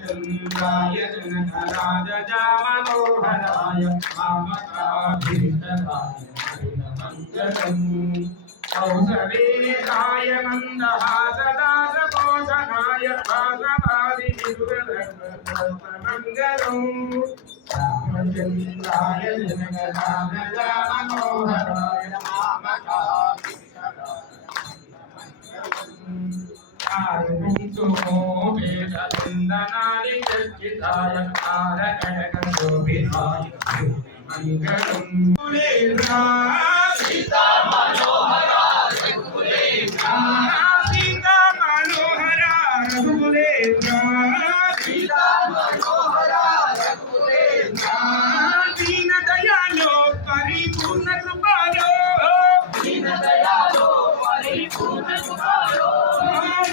चंद्राय जनकराजजा मनोहराय कामकाभीष्टदाय मंगलम् कौसलेयाय नन्दहासदासपोषणाय भागवादिविदुरमङ्गलम् रामचन्द्राय जनकराजजा मनोहराय आरुणसुमोपेतचन्दनानि चर्चिताय तारकटकशोभिताय मङ्गलम् कुलेन्द्रा सीता मनोहरा रघुकुलेन्द्रा सीता मनोहरा रघुकुलेन्द्रा सीता मनोहरा रघुकुलेन्द्रा दीन दयालो परिपूर्ण कृपालो दीन दयालो परिपूर्ण कृपालो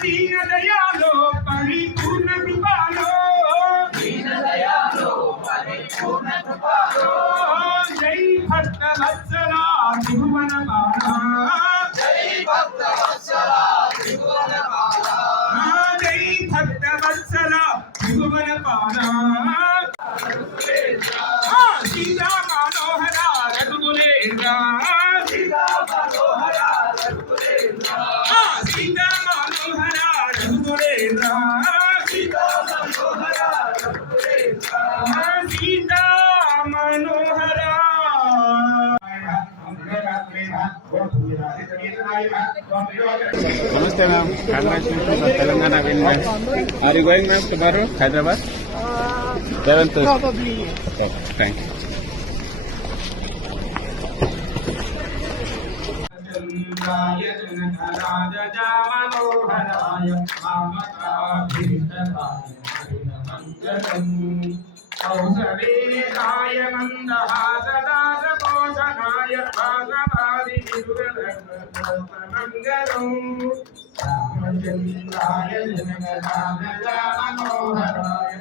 दीन दयालो परिपूर्ण कृपालो दीन दयालो परिपूर्ण कृपालो जय भक्त वत्सला त्रिभुवन बाला जय भक्त वत्सला त्रिभुवन बाला जय भक्त वत्सला त्रिभुवन बाला सीता मनोहरा रघुकुलेन्द्रा सीता मनोहरा रघुकुलेन्द्रा सीता मनोहरा रघुकुलेन्द्रा सीता मनोहरा रघुकुलेन्द्रा सीता मनोहरा Namaste ma'am, congratulations on Telangana win ma'am. Are you going ma'am tomorrow, Hyderabad? 7th? Probably yes. Okay, thank you. Chandrai जनकराजजा Manoharrai कामकाभीष्टदाय मंगलम् कौसलेयाय नन्दहासदासपोषणाय भागवादिविदुरमङ्गलम् रामचन्द्राय जनकराजजा मनोहराय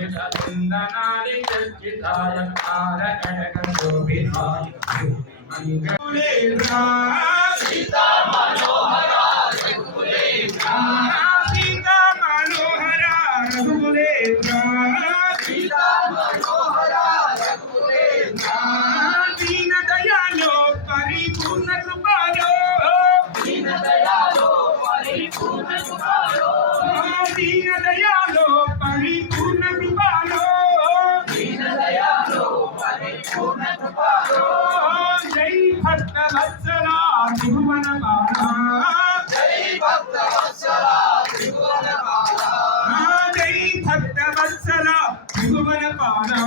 आरुणसुमोपेतचन्दनानि चर्चिताय तारकटकशोभिताय मङ्गलम् सीता मनोहरा रघुकुलेन्द्रा सीता मनोहरा रघुकुलेन्द्रा सीता मनोहरा रघुकुलेन्द्रा दीन दयालो परिपूर्ण कृपालो दीन दयालो परिपूर्ण कृपालो दीन दयालो परिपूर्ण कृपालो दीन दयालो परिपूर्ण कृपालो जय भक्त वत्सला त्रिभुवन बाला जय भक्त वत्सला त्रिभुवन बाला जय भक्त वत्सला त्रिभुवन बाला